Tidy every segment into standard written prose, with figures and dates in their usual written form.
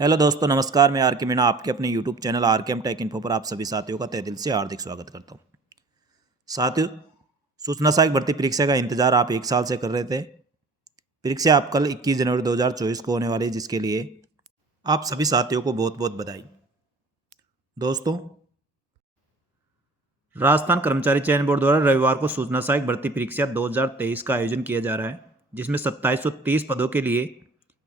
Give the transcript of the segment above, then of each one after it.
Hello दोस्तों, नमस्कार। मैं आर के मीणा आपके अपने यूट्यूब चैनल आर के एम टेक इन्फो पर आप सभी साथियों का तहे दिल से हार्दिक स्वागत करता हूं। साथियों, सूचना सहायक भर्ती परीक्षा का इंतजार आप एक साल से कर रहे थे। परीक्षा आप कल 21 जनवरी 2024 को होने वाली है, जिसके लिए आप सभी साथियों को बहुत बहुत बधाई। दोस्तों, राजस्थान कर्मचारी चयन बोर्ड द्वारा रविवार को सूचना सहायक भर्ती परीक्षा 2023 का आयोजन किया जा रहा है, जिसमें 2730 पदों के लिए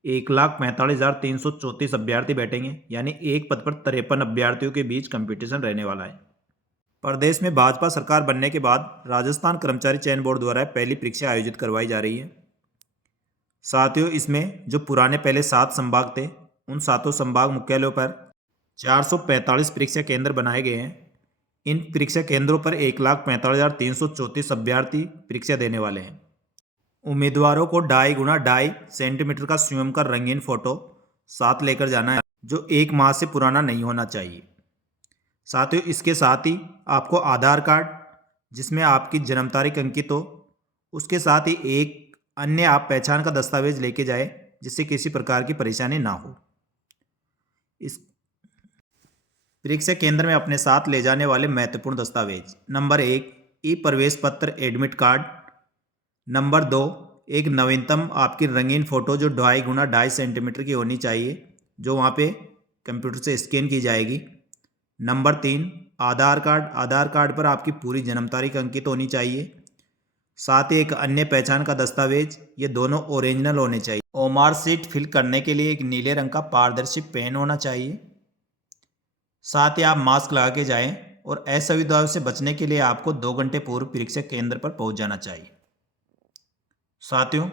1,45,334 अभ्यर्थी बैठेंगे। यानी एक पद पर 53 अभ्यर्थियों के बीच कंपटीशन रहने वाला है। प्रदेश में भाजपा सरकार बनने के बाद राजस्थान कर्मचारी चयन बोर्ड द्वारा पहली परीक्षा आयोजित करवाई जा रही है। साथियों, इसमें जो पुराने पहले 7 संभाग थे, उन सातों संभाग मुख्यालयों पर 445 परीक्षा केंद्र बनाए गए हैं। इन परीक्षा केंद्रों पर 1,45,334 अभ्यर्थी परीक्षा देने वाले हैं। उम्मीदवारों को 2.5 गुना 2.5 सेंटीमीटर का स्वयं का रंगीन फोटो साथ लेकर जाना है, जो 1 माह से पुराना नहीं होना चाहिए। साथियों, इसके साथ ही आपको आधार कार्ड, जिसमें आपकी जन्म तारीख अंकित हो, उसके साथ ही एक अन्य आप पहचान का दस्तावेज लेके जाए, जिससे किसी प्रकार की परेशानी ना हो। इस परीक्षा केंद्र में अपने साथ ले जाने वाले महत्वपूर्ण दस्तावेज: नंबर 1, ई प्रवेश पत्र एडमिट कार्ड। नंबर 2, एक नवीनतम आपकी रंगीन फोटो जो 2.5 गुना 2.5 सेंटीमीटर की होनी चाहिए, जो वहाँ पे कंप्यूटर से स्कैन की जाएगी। नंबर 3, आधार कार्ड। आधार कार्ड पर आपकी पूरी जन्म तारीख अंकित होनी चाहिए। साथ ही एक अन्य पहचान का दस्तावेज, ये दोनों ओरिजिनल होने चाहिए। ओमार सीट फिल करने के लिए एक नीले रंग का पारदर्शी पेन होना चाहिए। साथ ही आप मास्क लगा के जाएं और असुविधाओं से बचने के लिए आपको 2 घंटे पूर्व परीक्षा केंद्र पर पहुंच जाना चाहिए। साथियों,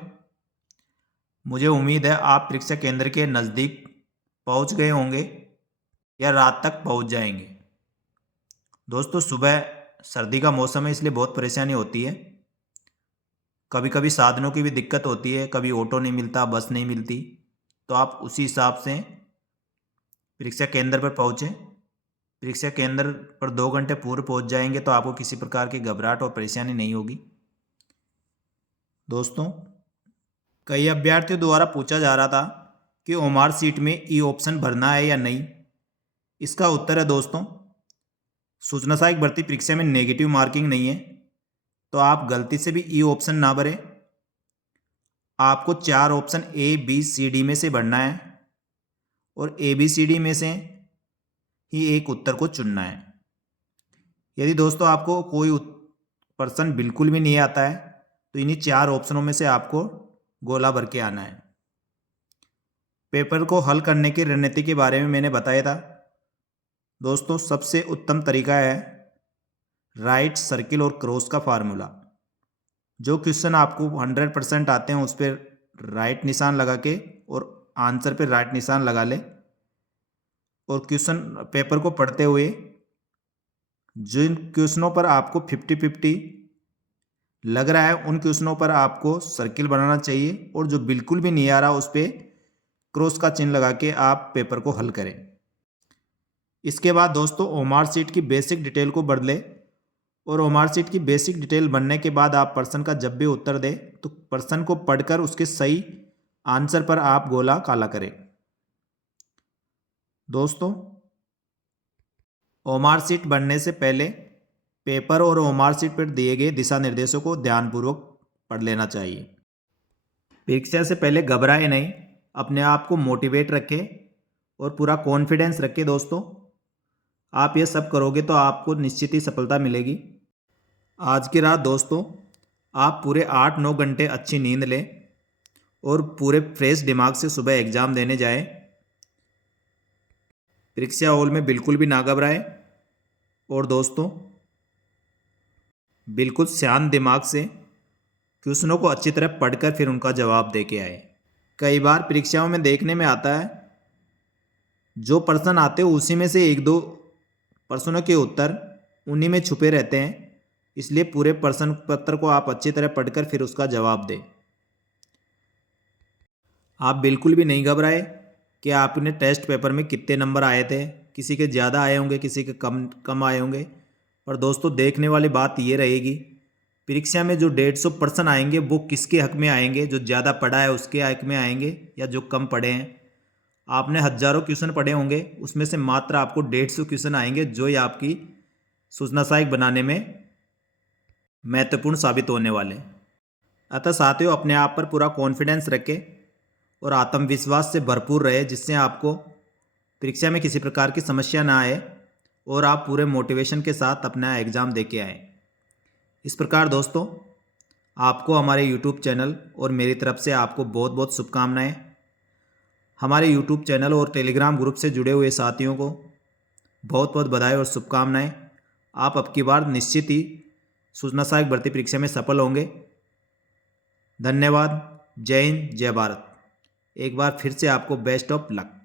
मुझे उम्मीद है आप परीक्षा केंद्र के नज़दीक पहुंच गए होंगे या रात तक पहुंच जाएंगे। दोस्तों, सुबह सर्दी का मौसम है, इसलिए बहुत परेशानी होती है। कभी कभी साधनों की भी दिक्कत होती है, कभी ऑटो नहीं मिलता, बस नहीं मिलती, तो आप उसी हिसाब से परीक्षा केंद्र पर पहुँचें। परीक्षा केंद्र पर 2 घंटे पूर्व पहुँच जाएंगे तो आपको किसी प्रकार की घबराहट और परेशानी नहीं होगी। दोस्तों, कई अभ्यर्थियों द्वारा पूछा जा रहा था कि ओमार सीट में ई ऑप्शन भरना है या नहीं। इसका उत्तर है दोस्तों, सूचना सहायक भर्ती परीक्षा में नेगेटिव मार्किंग नहीं है, तो आप गलती से भी ई ऑप्शन ना भरें। आपको 4 option A B C D में से भरना है और ए बी सी डी में से ही एक उत्तर को चुनना है। यदि दोस्तों आपको कोई प्रश्न बिल्कुल भी नहीं आता है, तो इन्हीं 4 ऑप्शनों में से आपको गोला भर के आना है। पेपर को हल करने की रणनीति के बारे में मैंने बताया था। दोस्तों, सबसे उत्तम तरीका है राइट, सर्किल और क्रॉस का फार्मूला। जो क्वेश्चन आपको 100% आते हैं, उस पर राइट निशान लगा के और आंसर पे राइट निशान लगा ले, और क्वेश्चन पेपर को पढ़ते हुए जिन क्वेश्चनों पर आपको 50-50 लग रहा है, उन क्वेश्चनों पर आपको सर्किल बनाना चाहिए, और जो बिल्कुल भी नहीं आ रहा उस पर क्रॉस का चिन्ह लगा के आप पेपर को हल करें। इसके बाद दोस्तों, ओमार सीट की बेसिक डिटेल को भर ले, और ओमार सीट की बेसिक डिटेल बनने के बाद आप प्रश्न का जब भी उत्तर दे, तो प्रश्न को पढ़कर उसके सही आंसर पर आप गोला काला करें। दोस्तों, ओमार सीट बनने से पहले पेपर और ओमार सीट पर दिए गए दिशा निर्देशों को ध्यानपूर्वक पढ़ लेना चाहिए। परीक्षा से पहले घबराए नहीं, अपने आप को मोटिवेट रखें और पूरा कॉन्फिडेंस रखें। दोस्तों, आप ये सब करोगे तो आपको निश्चित ही सफलता मिलेगी। आज की रात दोस्तों, आप पूरे 8-9 घंटे अच्छी नींद लें और पूरे फ्रेश दिमाग से सुबह एग्ज़ाम देने जाएं। परीक्षा हॉल में बिल्कुल भी ना घबराएं, और दोस्तों, बिल्कुल शांत दिमाग से क्वेश्चनों को अच्छी तरह पढ़कर फिर उनका जवाब दे के आए। कई बार परीक्षाओं में देखने में आता है, जो प्रश्न आते हैं उसी में से 1-2 प्रश्नों के उत्तर उन्हीं में छुपे रहते हैं। इसलिए पूरे प्रश्न पत्र को आप अच्छी तरह पढ़कर फिर उसका जवाब दें। आप बिल्कुल भी नहीं घबराए कि आपने टेस्ट पेपर में कितने नंबर आए थे। किसी के ज़्यादा आए होंगे, किसी के कम आए होंगे, पर दोस्तों, देखने वाली बात ये रहेगी, परीक्षा में जो 150 प्रश्न आएंगे वो किसके हक में आएंगे, जो ज़्यादा पढ़ा है उसके हक में आएंगे या जो कम पढ़े हैं। आपने हजारों क्वेश्चन पढ़े होंगे, उसमें से मात्र आपको 150 क्वेश्चन आएंगे जो ये आपकी सूचना सहायक बनाने में महत्वपूर्ण साबित होने वाले। अतः साथियों, अपने आप पर पूरा कॉन्फिडेंस रखें और आत्मविश्वास से भरपूर रहे, जिससे आपको परीक्षा में किसी प्रकार की समस्या ना आए और आप पूरे मोटिवेशन के साथ अपना एग्ज़ाम दे के आएँ। इस प्रकार दोस्तों, आपको हमारे यूट्यूब चैनल और मेरी तरफ से आपको बहुत बहुत शुभकामनाएं। हमारे यूट्यूब चैनल और टेलीग्राम ग्रुप से जुड़े हुए साथियों को बहुत बहुत बधाई और शुभकामनाएं। आप अब की बार निश्चित ही सूचना सहायक भर्ती परीक्षा में सफल होंगे। धन्यवाद। जय हिंद, जय भारत। एक बार फिर से आपको बेस्ट ऑफ लक।